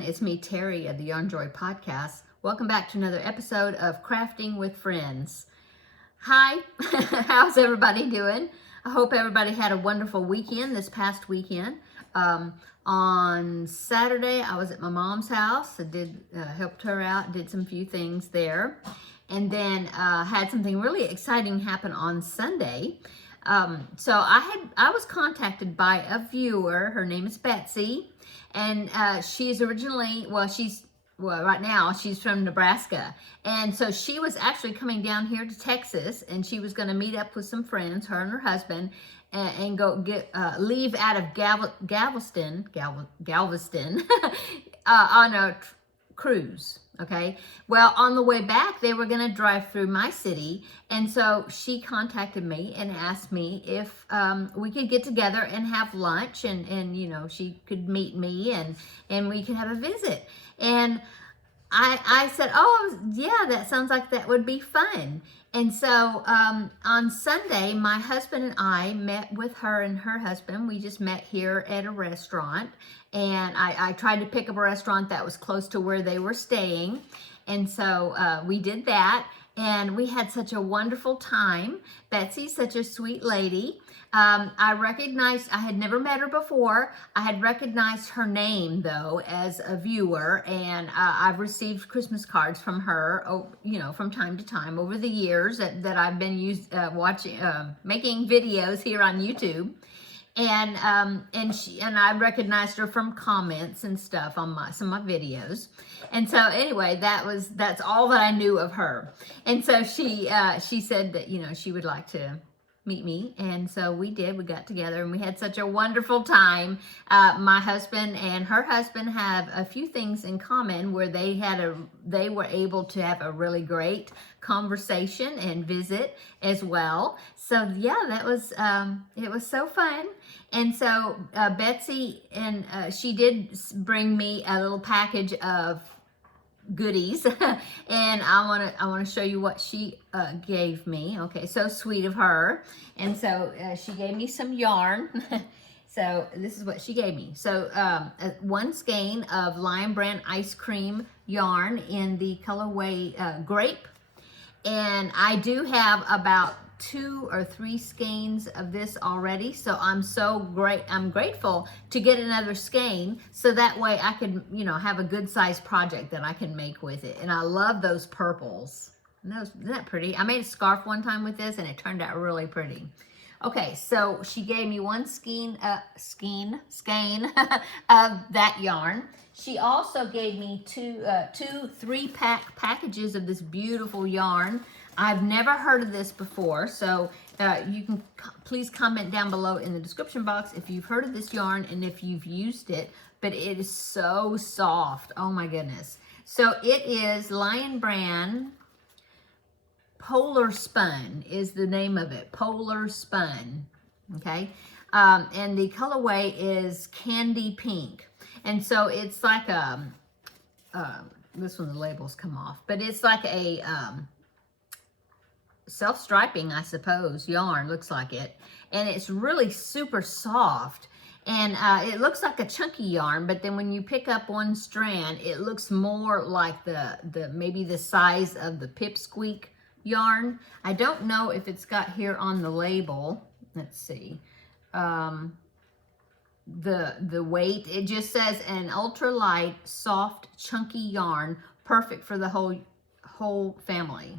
everyone. It's me, Terri, of the Yarnjoy podcast. Welcome back to another episode of Crafting with Friends. Hi, how's everybody doing? I hope everybody had a wonderful weekend this past weekend. On Saturday, I was at my mom's house. I helped her out, did some few things there. And then had something really exciting happen on Sunday. So I was contacted by a viewer. Her name is Betsy, and she's originally, right now she's from Nebraska, and so she was actually coming down here to Texas, and she was going to meet up with some friends, her and her husband, and go leave out of Galveston on a cruise. Okay, well, on the way back, they were going to drive through my city, and so she contacted me and asked me if we could get together and have lunch, and you know, she could meet me, and we could have a visit. And I said, oh, yeah, that sounds like that would be fun. And so on Sunday, my husband and I met with her and her husband. We just met here at a restaurant, and I tried to pick up a restaurant that was close to where they were staying. And so we did that, and we had such a wonderful time. Betsy's such a sweet lady. I had never met her before. I had recognized her name, though, as a viewer, and I've received Christmas cards from her, from time to time over the years that I've been making videos here on YouTube. And I recognized her from comments and stuff on some of my videos. And so anyway, that's all that I knew of her. And so she said that, she would like to meet me. And so we did. We got together and we had such a wonderful time. My husband and her husband have a few things in common where they were able to have a really great conversation and visit as well. So yeah, it was so fun. And so Betsy, and she did bring me a little package of goodies, and I want to show you what she gave me. Okay, so sweet of her. And so she gave me some yarn. So this is what she gave me. So one skein of Lion Brand ice cream yarn in the colorway grape, and I do have about 2 or 3 skeins of this already, so I'm grateful to get another skein, so that way I can have a good size project that I can make with it. And I love those purples. Isn't that pretty? I made a scarf one time with this and it turned out really pretty. Okay, so she gave me one skein of that yarn. She also gave me two 3-pack packages of this beautiful yarn. I've never heard of this before, so you can please comment down below in the description box if you've heard of this yarn and if you've used it, but it is so soft. Oh my goodness. So it is Lion Brand Polar Spun is the name of it, Polar Spun, okay? And the colorway is Candy Pink. And so it's like this one, the labels come off, but it's like a self-striping, I suppose, yarn, looks like it. And it's really super soft. And it looks like a chunky yarn, but then when you pick up one strand, it looks more like maybe the size of the Pipsqueak yarn. I don't know if it's got here on the label. Let's see. The weight, it just says an ultra light, soft, chunky yarn, perfect for the whole family.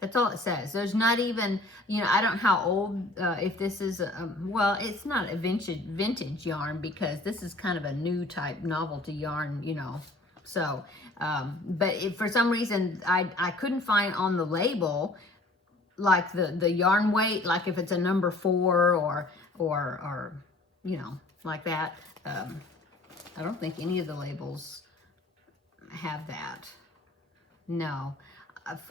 That's all it says. There's not even, I don't know how old, if this is, well, it's not a vintage yarn because this is kind of a new type novelty yarn, So, but for some reason, I couldn't find on the label, like the yarn weight, like if it's a number 4 or like that. I don't think any of the labels have that. No.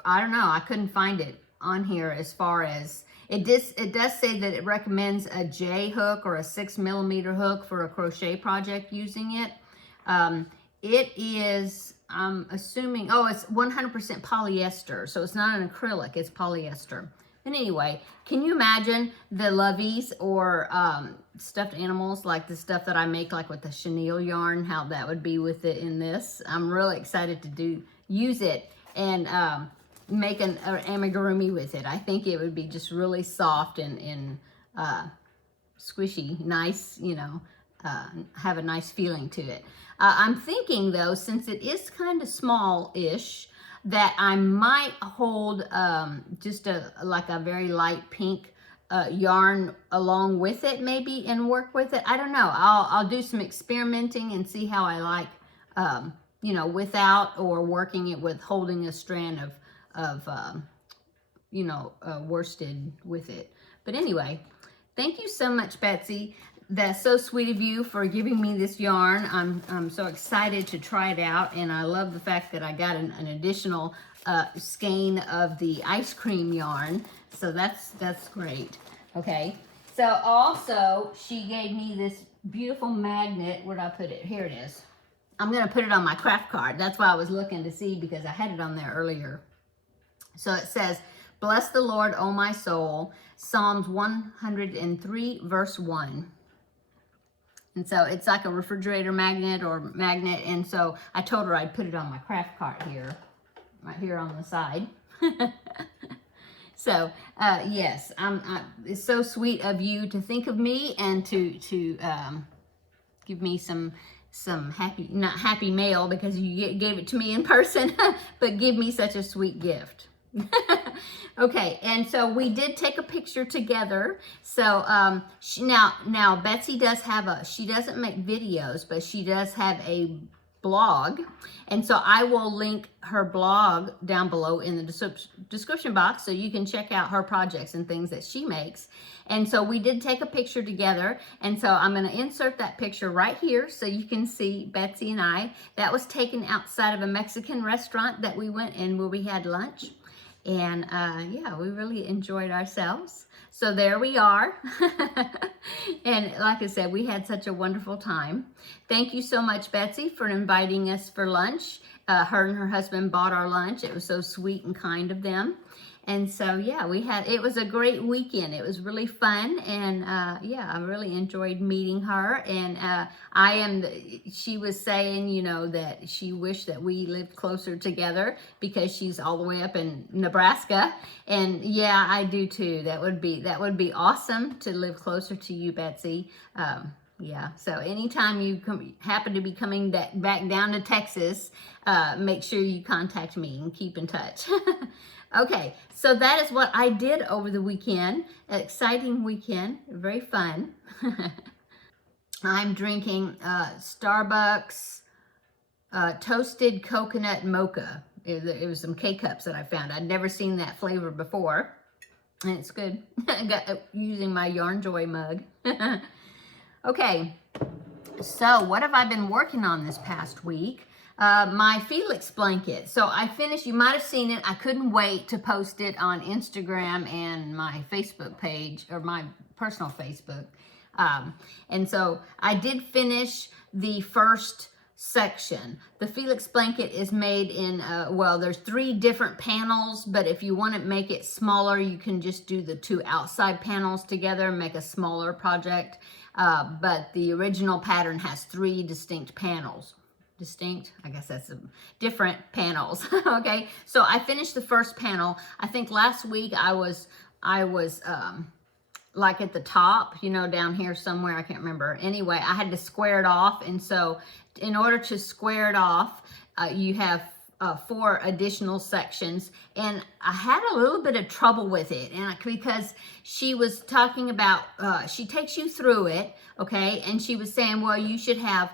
I don't know. I couldn't find it on here as far as it does say that it recommends a J hook or a 6mm hook for a crochet project using it. It is, I'm assuming, it's 100% polyester. So it's not an acrylic, it's polyester. And anyway, can you imagine the loveys or stuffed animals, like the stuff that I make, like with the chenille yarn, how that would be with it in this? I'm really excited to use it and make an amigurumi with it. I think it would be just really soft and squishy, nice, you know, have a nice feeling to it. I'm thinking though, since it is kind of small-ish, that I might hold just like a very light pink yarn along with it maybe and work with it. I don't know. I'll do some experimenting and see how I like, you know, without or working it with holding a strand of you know, worsted with it. But anyway, thank you so much, Betsy. That's so sweet of you for giving me this yarn. I'm so excited to try it out, and I love the fact that I got an additional skein of the ice cream yarn. So that's great. Okay. So also she gave me this beautiful magnet. Where'd I put it? Here it is. I'm gonna put it on my craft card. That's why I was looking to see, because I had it on there earlier. So it says, "Bless the Lord, O my soul." Psalms 103 verse 1. And so it's like a refrigerator magnet or magnet. And so I told her I'd put it on my craft cart here, right here on the side. So yes, it's so sweet of you to think of me and to give me some happy, not happy mail because you gave it to me in person, but give me such a sweet gift. Okay, and so we did take a picture together. So now Betsy does have she doesn't make videos, but she does have a blog, and so I will link her blog down below in the description box so you can check out her projects and things that she makes. And so we did take a picture together, and so I'm going to insert that picture right here so you can see Betsy and I. That was taken outside of a Mexican restaurant that we went in where we had lunch. And yeah, we really enjoyed ourselves. So there we are. And like I said, we had such a wonderful time. Thank you so much, Betsy, for inviting us for lunch. Her and her husband bought our lunch. It was so sweet and kind of them. And so, yeah, it was a great weekend. It was really fun. And yeah, I really enjoyed meeting her. And she was saying, you know, that she wished that we lived closer together because she's all the way up in Nebraska. And yeah, I do too. That would be awesome to live closer to you, Betsy. Yeah, so anytime you happen to be coming back down to Texas, make sure you contact me and keep in touch. Okay, so that is what I did over the weekend. An exciting weekend, very fun. I'm drinking Starbucks toasted coconut mocha. It was some K-cups that I found. I'd never seen that flavor before, and it's good. I got using my Yarnjoy mug. Okay, so what have I been working on this past week? My Felix blanket. So I finished, you might have seen it. I couldn't wait to post it on Instagram and my Facebook page, or my personal Facebook. And so I did finish the first section. The Felix blanket is made in, well, there's 3 different panels, but if you want to make it smaller, you can just do the 2 outside panels together and make a smaller project. But the original pattern has 3 distinct panels. Distinct, I guess that's different panels. Okay, so I finished the first panel. I think last week I was like at the top, you know, down here somewhere, I can't remember. Anyway, I had to square it off, and so in order to square it off, you have 4 additional sections, and I had a little bit of trouble with it, and because she was talking about, she takes you through it, okay, and she was saying, well, you should have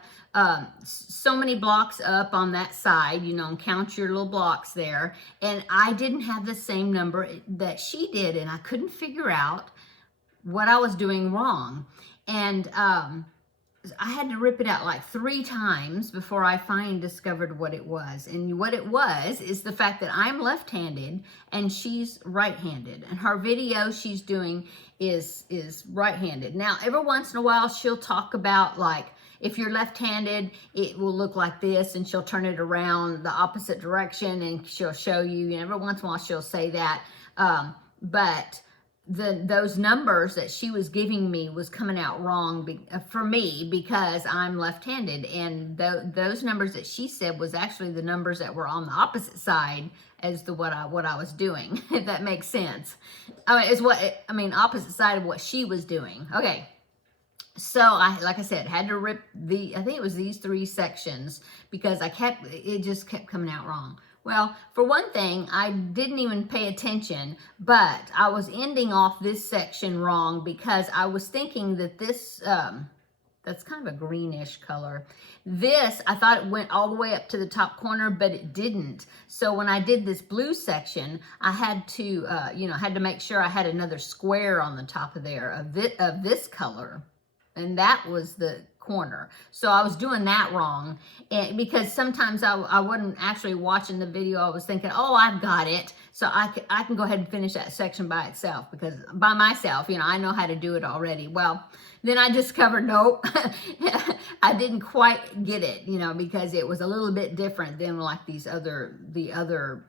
so many blocks up on that side, you know, and count your little blocks there. And I didn't have the same number that she did, and I couldn't figure out what I was doing wrong. And I had to rip it out like 3 times before I finally discovered what it was. And what it was is the fact that I'm left-handed and she's right-handed. And her video she's doing is right-handed. Now, every once in a while, she'll talk about, like, if you're left-handed, it will look like this, and she'll turn it around the opposite direction, and she'll show you, and every once in a while she'll say that. but those numbers that she was giving me was coming out wrong for me because I'm left-handed, and those numbers that she said was actually the numbers that were on the opposite side as to what I was doing, if that makes sense. I mean, opposite side of what she was doing. Okay. So like I said, had to rip I think it was these 3 sections because it just kept coming out wrong. Well, for one thing, I didn't even pay attention, but I was ending off this section wrong because I was thinking that this, that's kind of a greenish color. This, I thought it went all the way up to the top corner, but it didn't. So when I did this blue section, I had to, had to make sure I had another square on the top of there of this color. And that was the corner. So I was doing that wrong. And because sometimes I wasn't actually watching the video. I was thinking, oh, I've got it. So I can go ahead and finish that section by itself because by myself, I know how to do it already. Well, then I discovered, nope, I didn't quite get it, because it was a little bit different than like the other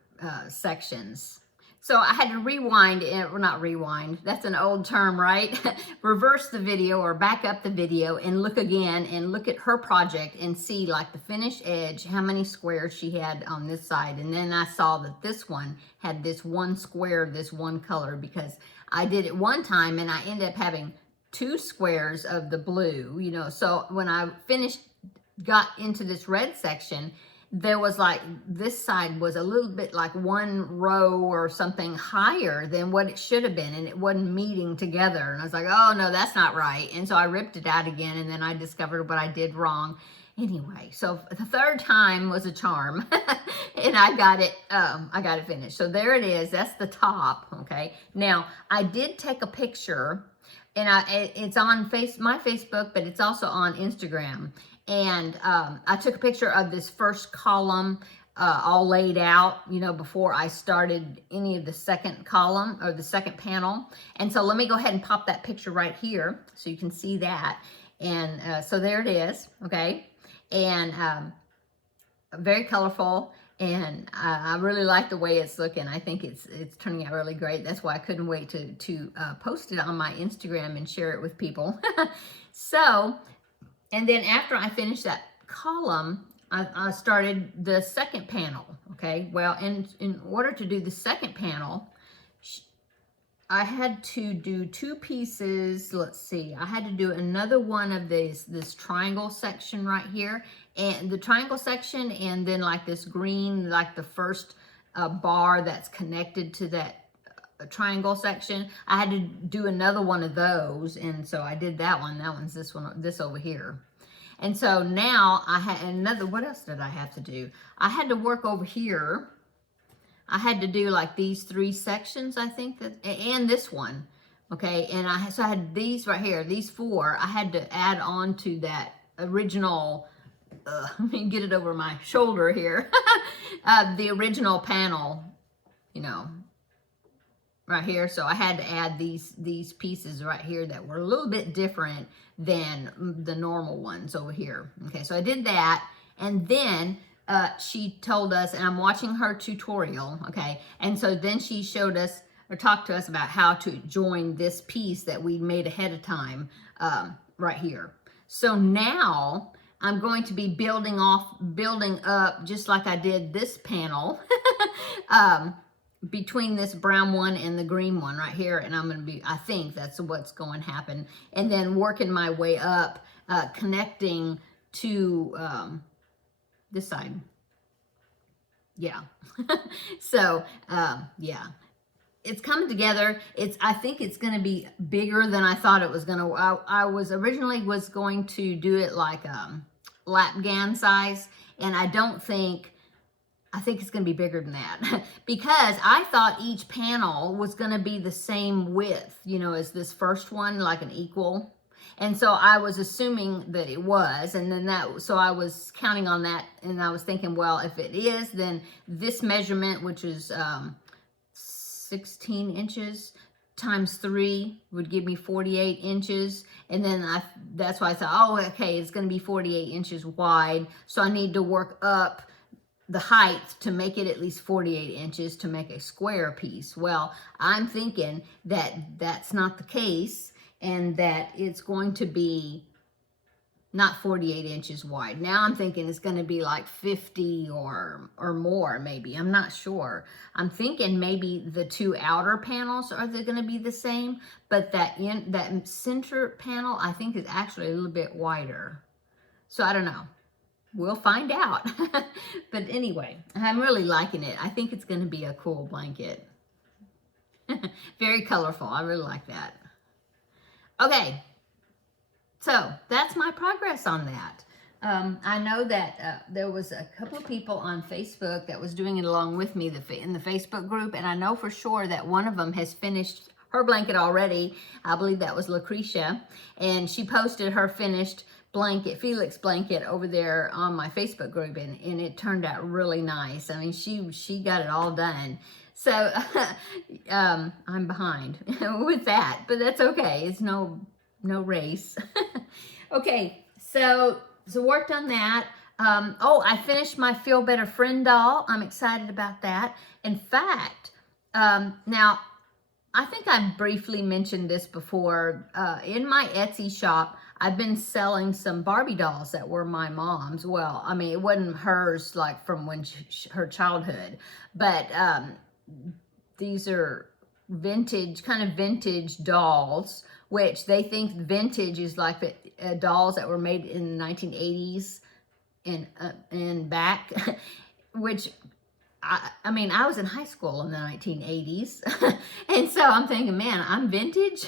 sections. So I had to rewind, well, not rewind, that's an old term, right? Reverse the video or back up the video and look again and look at her project and see like the finished edge, how many squares she had on this side. And then I saw that this one had this one square, this one color, because I did it one time and I ended up having 2 squares of the blue, So when I got into this red section, there was like, this side was a little bit like 1 row or something higher than what it should have been, and it wasn't meeting together. And I was like, oh no, that's not right. And so I ripped it out again, and then I discovered what I did wrong. Anyway, so the 3rd time was a charm, and I got it finished. So there it is. That's the top. Okay. Now I did take a picture, and it's on my Facebook, but it's also on Instagram. And I took a picture of this first column all laid out, before I started any of the second column or the second panel. And so let me go ahead and pop that picture right here so you can see that. And so there it is, okay? And very colorful. And I really like the way it's looking. I think it's turning out really great. That's why I couldn't wait to post it on my Instagram and share it with people. So, and then after I finished that column, I started the second panel, okay? Well, in order to do the second panel, I had to do 2 pieces. Let's see. I had to do another one of this triangle section right here, and the triangle section, and then like this green, like the first bar that's connected to that triangle section. I had to do another one of those, and so I did that one. That one's this over here. And so now I had another, what else did I have to do? I had to work over here. I had to do like these 3 sections, I think, and this one, okay? And so I had these right here, these 4, I had to add on to that original, let me get it over my shoulder here, the original panel, right here. So I had to add these pieces right here that were a little bit different than the normal ones over here. Okay, so I did that, and then she told us, and I'm watching her tutorial, okay, and so then she showed us or talked to us about how to join this piece that we made ahead of time right here. So now I'm going to be building up just like I did this panel between this brown one and the green one right here, and I think that's what's going to happen, and then working my way up, connecting to this side. Yeah. So yeah, it's coming together. I think it's going to be bigger than I thought it was going to. I was originally going to do it like lap gown size, and I think it's going to be bigger than that because I thought each panel was going to be the same width, as this first one, like an equal. And so I was assuming that it was, and then so I was counting on that, and I was thinking, well, if it is, then this measurement, which is 16 inches times 3 would give me 48 inches. And then that's why I thought, oh, okay, it's going to be 48 inches wide. So I need to work up the height to make it at least 48 inches to make a square piece. Well, I'm thinking that that's not the case, and that it's going to be not 48 inches wide. Now I'm thinking it's going to be like 50 or more, maybe. I'm not sure. I'm thinking maybe the two outer panels are they going to be the same, but that center panel I think is actually a little bit wider. So I don't know. We'll find out. But anyway, I'm really liking it. I think it's going to be a cool blanket. Very colorful. I really like that. Okay. So that's my progress on that. I know that there was a couple of people on Facebook that was doing it along with me in the Facebook group, and I know for sure that one of them has finished her blanket already. I believe that was Lucretia, and she posted her finished blanket, Felix blanket, over there on my Facebook group, and it turned out really nice. I mean, she got it all done. So I'm behind with that, but that's okay. It's no race. Okay, so worked on that. Oh, I finished my Feel Better Friend doll. I'm excited about that. In fact, now, I think I briefly mentioned this before. In my Etsy shop, I've been selling some Barbie dolls that were my mom's. Well, I mean, it wasn't hers like from when her childhood, but these are kind of vintage dolls, which they think vintage is like the dolls that were made in the 1980s and back, which I mean, I was in high school in the 1980s, and so I'm thinking, man, I'm vintage.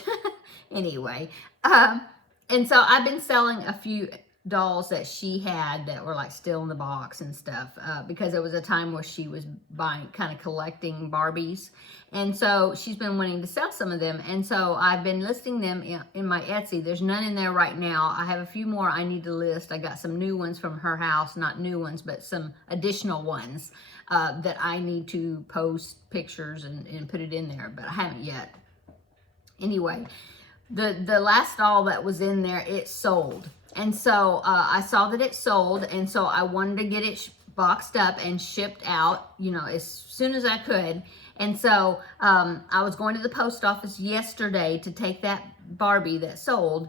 Anyway, and so I've been selling a few dolls that she had that were like still in the box and stuff, because it was a time where she was kind of collecting Barbies, and so she's been wanting to sell some of them, and so I've been listing them in my Etsy. There's none in there right now. I have a few more I need to list. I got some new ones from her house, not new ones, but some additional ones that I need to post pictures and put it in there, but I haven't yet. Anyway, the last doll that was in there, it sold. And so I saw that it sold, and so I wanted to get it boxed up and shipped out, you know, as soon as I could. And so I was going to the post office yesterday to take that Barbie that sold.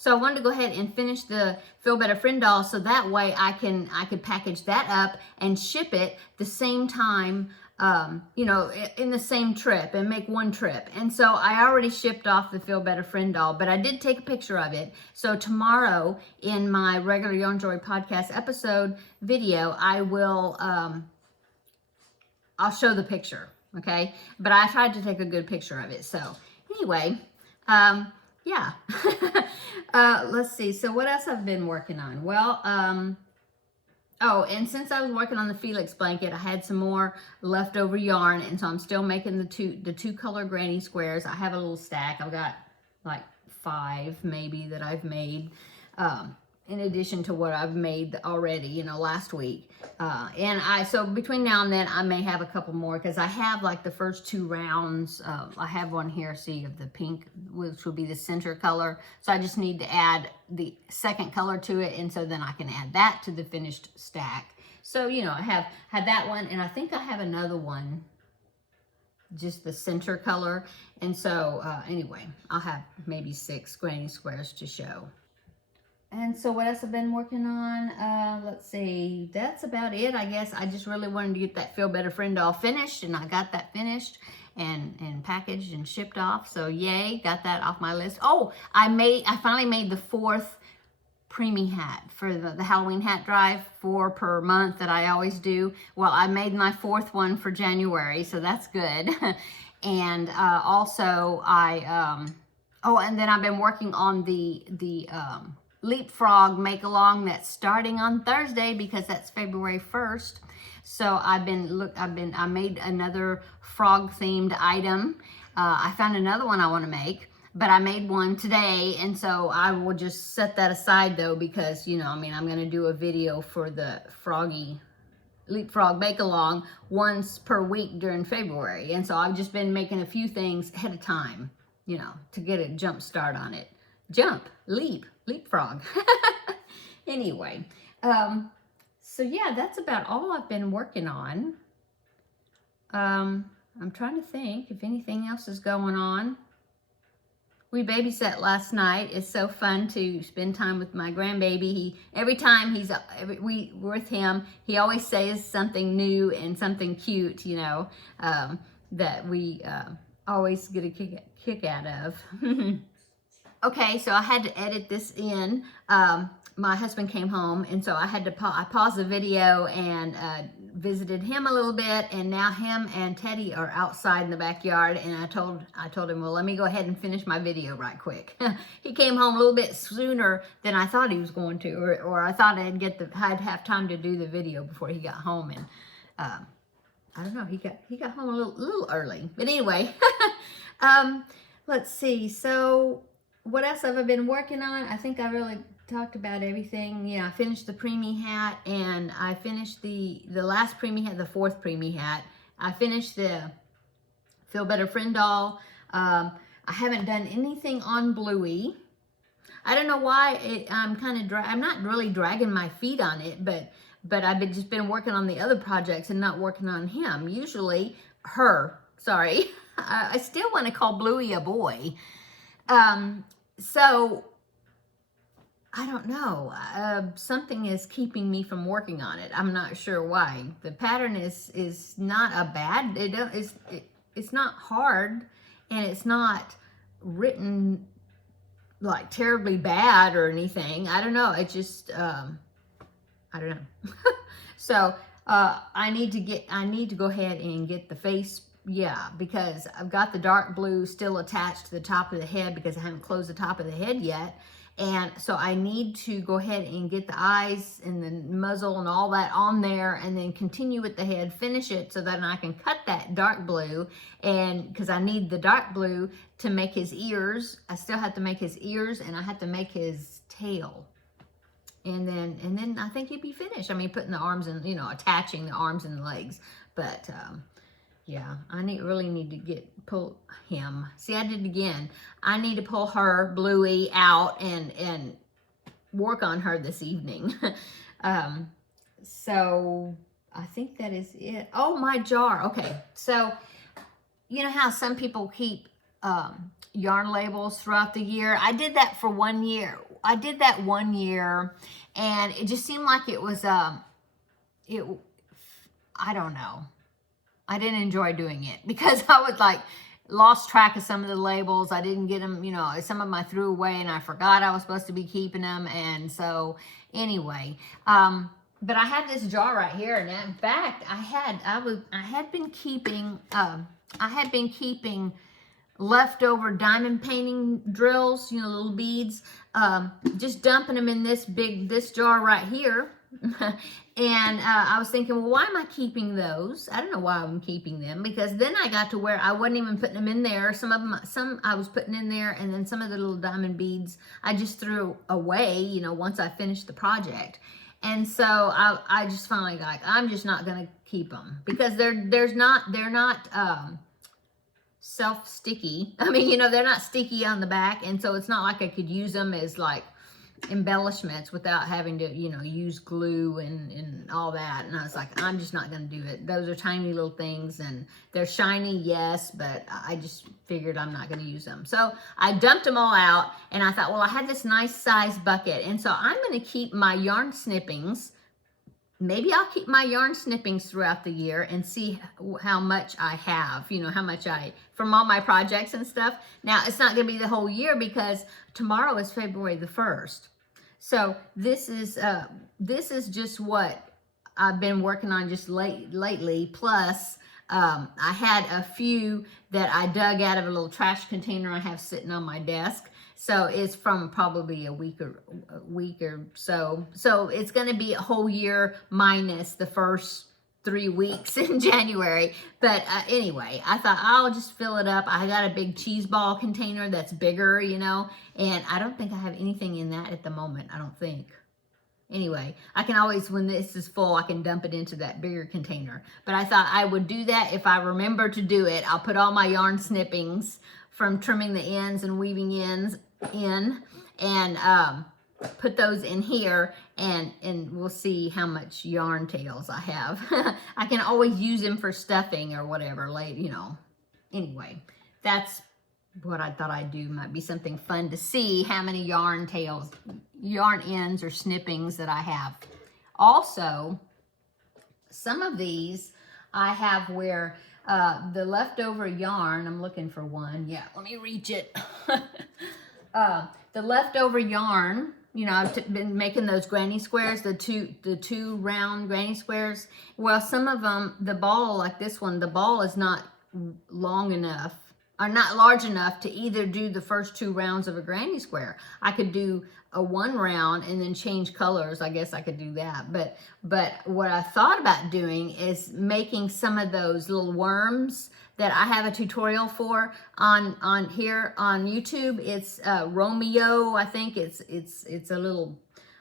So I wanted to go ahead and finish the Feel Better Friend doll, so that way I could package that up and ship it the same time, you know, in the same trip, and make one trip. And so I already shipped off the Feel Better Friend doll, but I did take a picture of it. So tomorrow in my regular Yarnjoy podcast episode video, I will, I'll show the picture, okay? But I tried to take a good picture of it. So anyway, yeah. Let's see. So what else I've been working on? Well, oh, and since I was working on the Felix blanket, I had some more leftover yarn, and so I'm still making the two color granny squares. I have a little stack. I've got like 5 maybe that I've made, in addition to what I've made already, you know, last week. So between now and then, I may have a couple more, because I have like the first 2 rounds. I have one here, see, of the pink, which will be the center color. So I just need to add the second color to it, and so then I can add that to the finished stack. So, you know, I have had that one, and I think I have another one, just the center color. And so anyway, I'll have maybe 6 granny squares to show. And so what else I've been working on? Let's see, that's about it, I guess. I just really wanted to get that Feel Better Friend doll finished, and I got that finished and packaged and shipped off. So yay, got that off my list. Oh, I finally made the 4th preemie hat for the Halloween hat drive, 4 per month that I always do. Well, I made my 4th one for January, so that's good. And also and then I've been working on the Leapfrog make-along that's starting on Thursday, because that's February 1st. So I made another frog-themed item. I found another one I want to make, but I made one today, and so I will just set that aside though, because, you know, I mean, I'm going to do a video for the Leapfrog make-along once per week during February, and so I've just been making a few things ahead of time, you know, to get a jump start on it. Leapfrog. Anyway, So yeah, that's about all I've been working on. I'm trying to think if anything else is going on. We babysat last night. It's so fun to spend time with my grandbaby. Every time we're with him, he always says something new and something cute, you know, that we always get a kick out of. Okay, so I had to edit this in. My husband came home, and so I had to I paused the video and visited him a little bit, and now him and Teddy are outside in the backyard, and I told him, well, let me go ahead and finish my video right quick. He came home a little bit sooner than I thought he was going to, or I thought I'd have time to do the video before he got home, and I don't know, he got home a little early. But anyway, let's see. So what else have I been working on? I think I really talked about everything. Yeah, I finished the preemie hat, and I finished the last preemie hat, the fourth preemie hat. I finished the Feel Better Friend doll. I haven't done anything on Bluey. I don't know why I'm not really dragging my feet on it, but I've just been working on the other projects and not working on him. Usually her, sorry. I still want to call Bluey a boy. So I don't know. Something is keeping me from working on it. I'm not sure why. The pattern is not a bad. It's not hard, and it's not written like terribly bad or anything. I don't know. It just I don't know. So I need to go ahead and get the face. Yeah, because I've got the dark blue still attached to the top of the head because I haven't closed the top of the head yet. And so I need to go ahead and get the eyes and the muzzle and all that on there, and then continue with the head, finish it so that I can cut that dark blue. And because I need the dark blue to make his ears. I still have to make his ears, and I have to make his tail. And then I think he'd be finished. I mean, putting the arms and, you know, attaching the arms and the legs. But yeah, I really need to pull him. See, I did it again. I need to pull her, Bluey, out and work on her this evening. So I think that is it. Oh, my jar. Okay, so you know how some people keep yarn labels throughout the year? I did that for 1 year. I did that 1 year, and it just seemed like it was, I don't know. I didn't enjoy doing it because I was like, lost track of some of the labels. I didn't get them, you know, some of them I threw away and I forgot I was supposed to be keeping them. And so anyway, but I had this jar right here. And in fact, I had been keeping leftover diamond painting drills, you know, little beads, just dumping them in this jar right here. And I was thinking, well, why am I keeping those? I don't know why I'm keeping them, because then I got to where I wasn't even putting them in there. Some I was putting in there, and then some of the little diamond beads I just threw away, you know, once I finished the project. And so I just finally got like, I'm just not gonna keep them because they're not self-sticky. I mean, you know, they're not sticky on the back, and so it's not like I could use them as like embellishments without having to, you know, use glue and all that. And I was like, I'm just not going to do it. Those are tiny little things, and they're shiny, yes, but I just figured I'm not going to use them. So I dumped them all out, and I thought, well, I had this nice size bucket, and so I'm going to keep my yarn snippings. Maybe I'll keep my yarn snippings throughout the year and see how much I have, you know, how much from all my projects and stuff. Now, it's not going to be the whole year because tomorrow is February the 1st. So this is just what I've been working on just lately. Plus, I had a few that I dug out of a little trash container I have sitting on my desk. So it's from probably a week or so. So it's going to be a whole year minus the first 3 weeks in January. But anyway, I thought I'll just fill it up. I got a big cheese ball container that's bigger, you know, and I don't think I have anything in that at the moment. I don't think. Anyway, I can always, when this is full, I can dump it into that bigger container. But I thought I would do that if I remember to do it. I'll put all my yarn snippings from trimming the ends and weaving ends in, and put those in here, and we'll see how much yarn tails I have. I can always use them for stuffing or whatever, like, you know. Anyway, that's what I thought I'd do. Might be something fun to see how many yarn tails, yarn ends or snippings that I have. Also, some of these I have where the leftover yarn, I'm looking for one. Yeah, let me reach it. The leftover yarn, you know, I've been making those granny squares, the two round granny squares. Well, some of them, the ball, like this one, the ball is not long enough, or not large enough to either do the first 2 rounds of a granny square. I could do a 1 round and then change colors. I guess I could do that. But what I thought about doing is making some of those little worms that I have a tutorial for on here on YouTube. It's Romeo, I think. It's a little,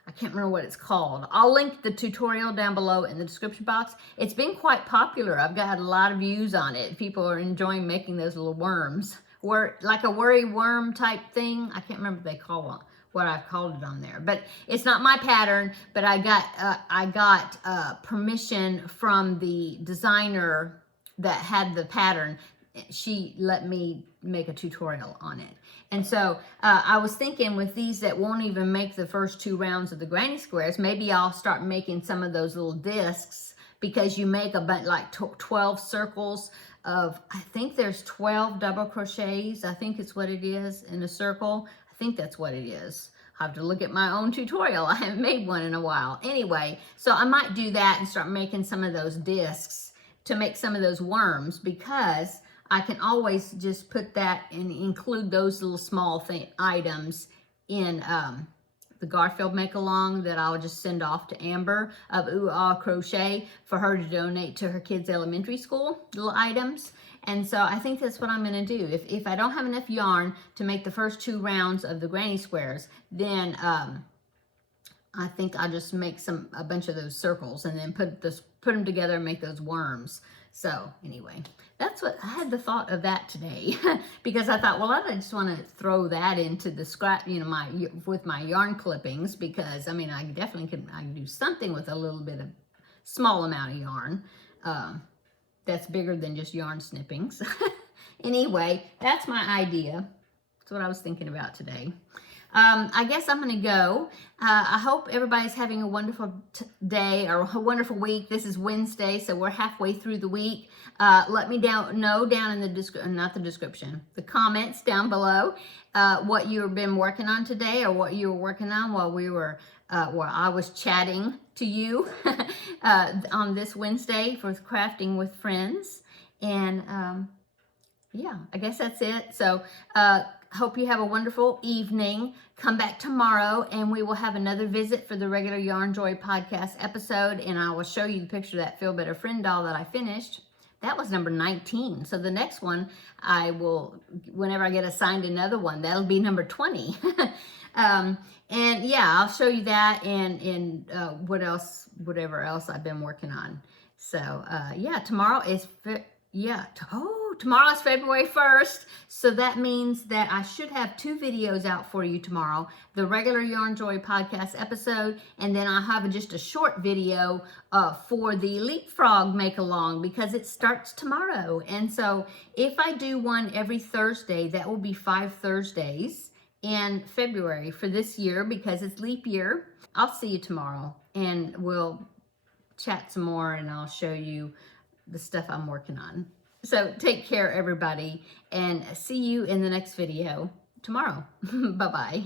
I can't remember what it's called. I'll link the tutorial down below in the description box. It's been quite popular. I've got a lot of views on it. People are enjoying making those little worms. Like a worry worm type thing. I can't remember what they call it, what I've called it on there. But it's not my pattern, but I got permission from the designer that had the pattern. She let me make a tutorial on it. And so I was thinking with these that won't even make the first 2 rounds of the granny squares, maybe I'll start making some of those little discs, because you make about like 12 circles of, I think there's 12 double crochets. I think it's what it is in a circle. I think that's what it is. I have to look at my own tutorial. I haven't made one in a while. Anyway, so I might do that and start making some of those discs to make some of those worms, because I can always just put that and include those little small items in the Garfield make-along that I'll just send off to Amber of Ooh Ah Crochet for her to donate to her kids' elementary school, little items. And so I think that's what I'm going to do. If I don't have enough yarn to make the first 2 rounds of the granny squares, then I think I'll just make a bunch of those circles and then put them together and make those worms. So anyway, that's what I had the thought of that today, because I thought, well, I just want to throw that into the scrap, you know, with my yarn clippings, because I mean, I definitely I can do something with a little bit of small amount of yarn that's bigger than just yarn snippings. Anyway, that's my idea. That's what I was thinking about today. I guess I'm going to go. I hope everybody's having a wonderful day or a wonderful week. This is Wednesday, so we're halfway through the week. Let me know down in the comments down below what you've been working on today, or what you were working on while I was chatting to you on this Wednesday for Crafting with Friends. And yeah, I guess that's it. So hope you have a wonderful evening. Come back tomorrow and we will have another visit for the regular Yarnjoy podcast episode, and I will show you the picture of that Feel Better Friend doll that I finished. That was number 19. So the next one, I will, whenever I get assigned another one, that'll be number 20. And yeah, I'll show you that and whatever else I've been working on. So yeah, tomorrow is February 1st, so that means that I should have 2 videos out for you tomorrow. The regular Yarnjoy podcast episode, and then I'll have just a short video for the Leapfrog make-along, because it starts tomorrow. And so if I do one every Thursday, that will be 5 Thursdays in February for this year, because it's leap year. I'll see you tomorrow, and we'll chat some more, and I'll show you the stuff I'm working on. So take care, everybody, and see you in the next video tomorrow. Bye-bye.